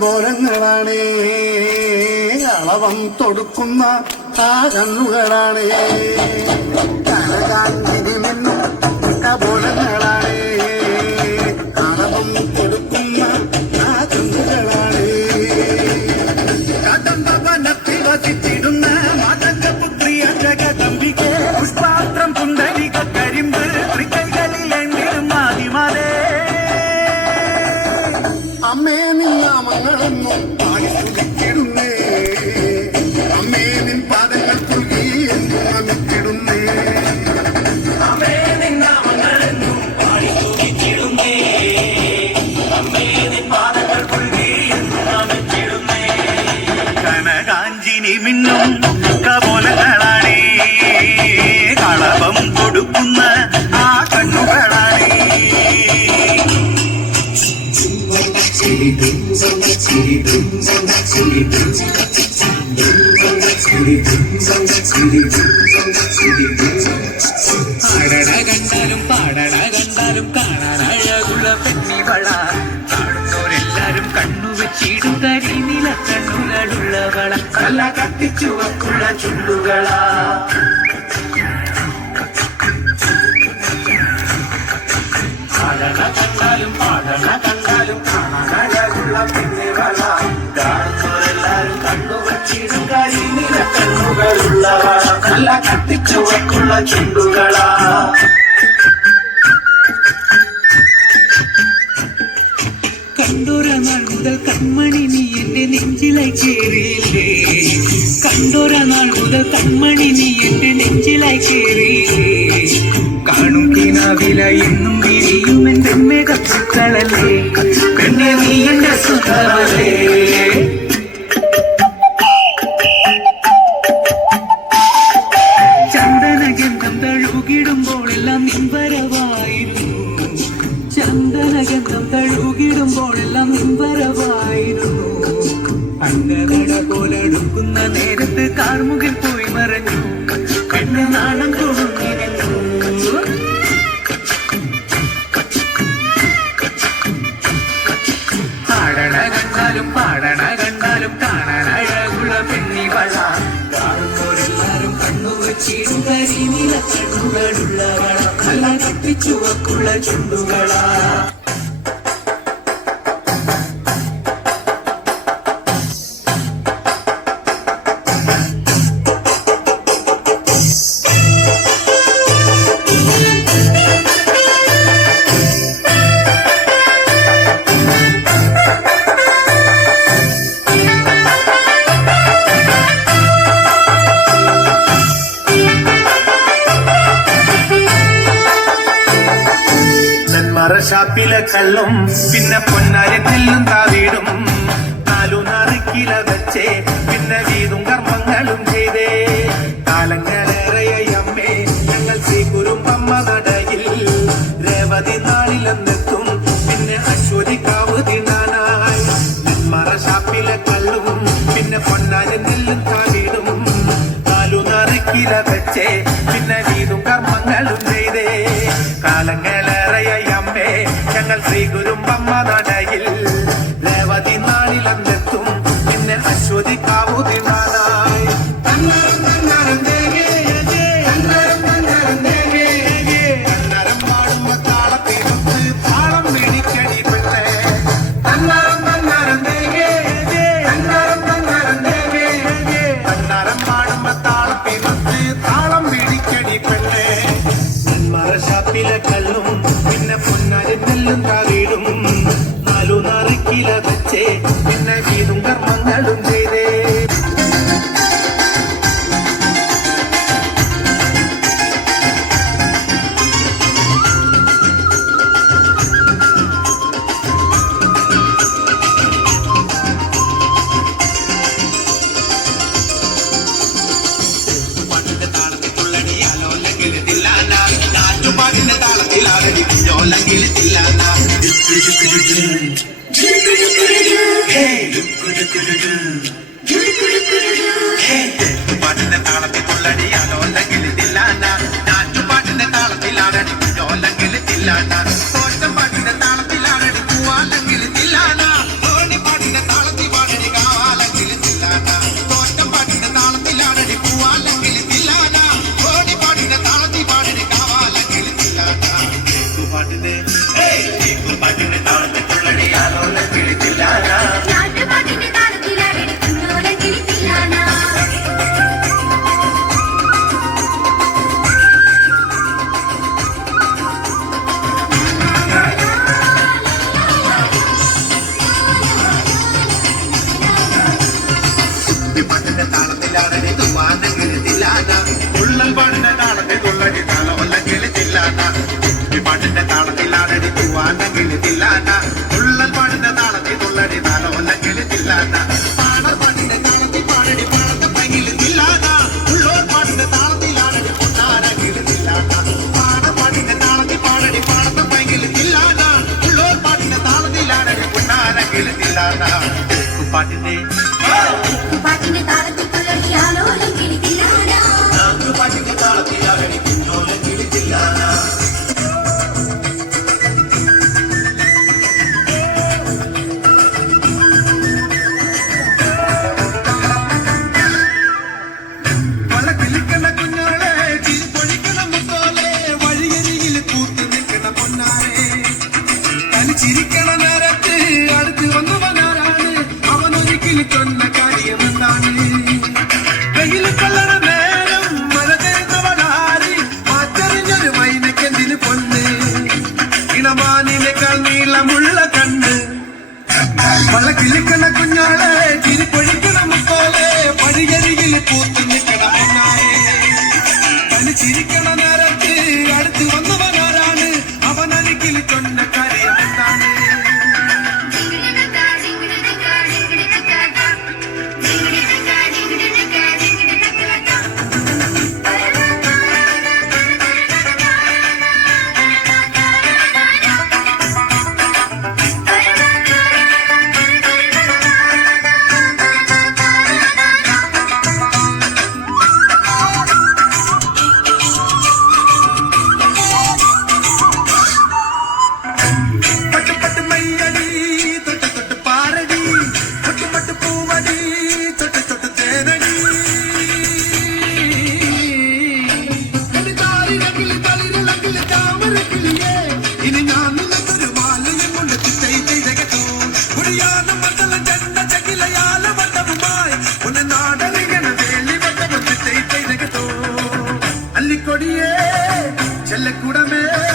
കബോലങ്ങളാണ് അളവം തൊടുക്കുന്ന ആ കണ്ണുകളാണേ കനകാന്തിരി മിന്നും അമ്മേ നിൻ പാദങ്ങൾ പുൽകി എന്നും നമിച്ചിടുന്നേ. കനകാഞ്ചിനി മിന്നും കപോലങ്ങളാണ് കളവം കൊടുക്കുന്ന ആ കണ്ണുകളാണ് ആടണ കണ്ടാലും പാടണ കണ്ടാലും കാണാൻ അഴകുള്ള പെണ്ണിവള. കാണുന്നവരെല്ലാരും കണ്ണു വെച്ചിടും കരിനില കണ്ണുകളുള്ളവള. കല്ല കത്തിച്ചുവക്കുള്ള ചുണ്ടുകളാ. പാടണ കണ്ടാലും പാടണ കണ്ടാലും കാണാൻ അഴകുള്ള കണ്ണുകളുള്ളവള കല്ല കത്തിച്ചുവക്കുള്ള ചുണ്ടുകളാ. കണ്ടോര നാൾ മുതൽ കൺമണി നീ എന്റെ നെഞ്ചിലായി കേറിയില്ലേ? കണ്ടോര നാൾ മുതൽ കൺമണി നീ എന്റെ നെഞ്ചിലായി കേറിയില്ലേ? കാണും കിനാവില എന്നും വിരിയും എന്റെ നീ എന്റെ സുഖമല്ലേ കത്തിച്ചുവക്കുള്ള ചുണ്ടുകളാ. നെന്മറ ഷാപ്പിലെ കള്ളും പിന്നെ പൊന്നായ നെല്ലും താവീടും നാലു കില വെച്ചേ പിന്നെ വീതും കർമ്മങ്ങളും ചെയ്തേ. കാലങ്ങളേറെയ അമ്മേ ഞങ്ങൾ ശ്രീ കുരുമ്പമ്മ നടയിൽ രേവതി നാളിലെന്നെത്തും പിന്നെ അശ്വതി തിണ്ണാനായി ഷാപ്പിലെ കള്ളും പിന്നെ പൊന്നായ നെല്ലും താവീടും നാലു നാറിക്കില വെച്ചേ ഗുരുമ്പമ്മ നടയിൽ. രേവതി നാളിലെന്നെത്തും പിന്നെ അശ്വതി കാവുതിനായി വെച്ചേ പിന്നെ വീതും കർമ്മങ്ങളും ചെയ്തേ. താളത്തിൽ തുള്ളടിയാലോ അല്ലെങ്കിൽ തില്ലാന Hey! వెళ్ళకూడమే.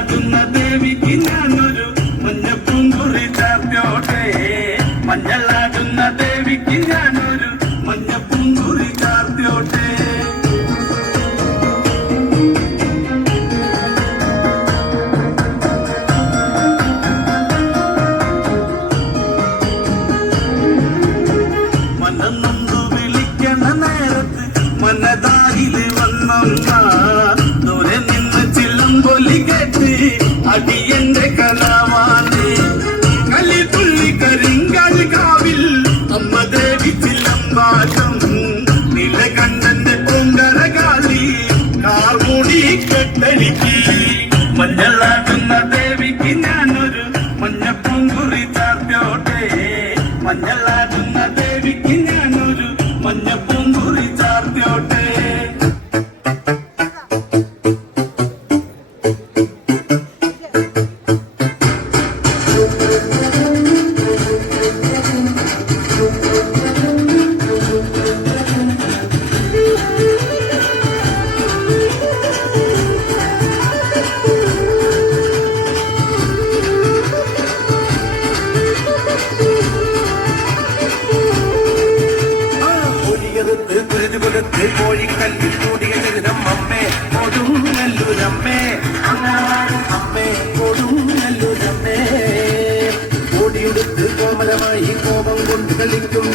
nada, not. കൊടുങ്ങല്ലൂരമ്മേ. അങ്ങനവാടും അമ്മേ കൊടുങ്ങല്ലൂരമ്മേ. ഓടിയുടുത്ത് കോമലമായി കോപം കൊണ്ട് കളിക്കും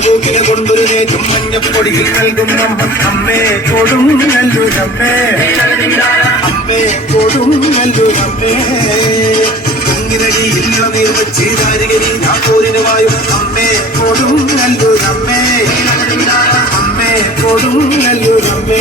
പൂക്കിനെ കൊണ്ടൊരു നേറ്റും മഞ്ഞപ്പൊടിക്ക് നൽകും അമ്മേ കൊടും നല്ലു അമ്മേ കൊടും നല്ലൊരമ്മേ. കുങ്ങിനടിയിൽ നീർ അമ്മേ കൊടും നല്ലൊരമ്മേ. അമ്മേ